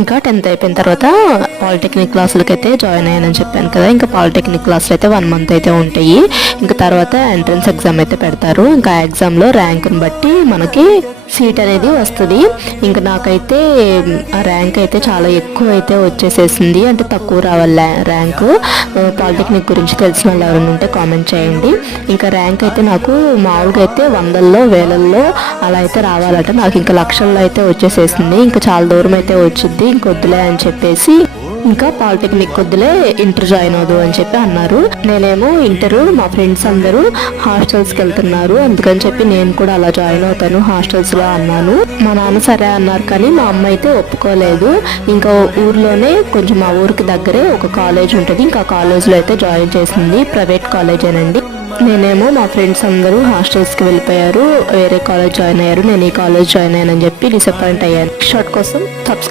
ఇంకా 10th అయిపోయిన తర్వాత పాలిటెక్నిక్ క్లాసులకి అయితే జాయిన్ అయ్యానని చెప్పాను కదా. ఇంకా పాలిటెక్నిక్ క్లాసులు అయితే 1 month అయితే ఉంటాయి. ఇంకా తర్వాత ఎంట్రన్స్ ఎగ్జామ్ అయితే పెడతారు. ఇంకా ఆ ఎగ్జామ్లో ర్యాంకుని బట్టి మనకి సీట్ అనేది వస్తుంది. ఇంకా నాకైతే ఆ ర్యాంక్ అయితే చాలా ఎక్కువ అయితే వచ్చేసేసింది. అంటే తక్కువ రావాలి ర్యాంకు. పాలిటెక్నిక్ గురించి తెలిసిన వాళ్ళు ఎవరైనా ఉంటే కామెంట్ చేయండి. ఇంకా ర్యాంక్ అయితే నాకు మామూలుగా అయితే 100ల్లో 1000ల్లో అలా అయితే రావాలట. నాకు ఇంకా లక్షల్లో అయితే వచ్చేసేసింది. ఇంకా చాలా దూరం అయితే వచ్చింది. ఇంకొద్దులే అని చెప్పేసి ఇంకా పాలిటెక్నిక్ వద్దులే, ఇంటర్ జాయిన్ అవ్వదు అని చెప్పి అన్నారు. నేనేమో ఇంటర్ మా ఫ్రెండ్స్ అందరూ హాస్టల్స్కి వెళ్తున్నారు, అందుకని చెప్పి నేను కూడా అలా జాయిన్ అవుతాను హాస్టల్స్లో అన్నాను. మా నాన్న సరే అన్నారు, కానీ మా అమ్మ అయితే ఒప్పుకోలేదు. ఇంకా ఊర్లోనే కొంచెం మా ఊరికి దగ్గరే ఒక కాలేజ్ ఉంటుంది. ఇంకా కాలేజ్లో అయితే జాయిన్ చేసింది. ప్రైవేట్ కాలేజేనండి. నేనేమో మా ఫ్రెండ్స్ అందరూ హాస్టల్స్కి వెళ్ళిపోయారు, వేరే కాలేజ్ జాయిన్ అయ్యారు. నేను ఈ కాలేజ్ జాయిన్ అయ్యానని చెప్పి డిసప్పాయింట్ అయ్యాను. షార్ట్ కోసం సబ్స్క్రైబ్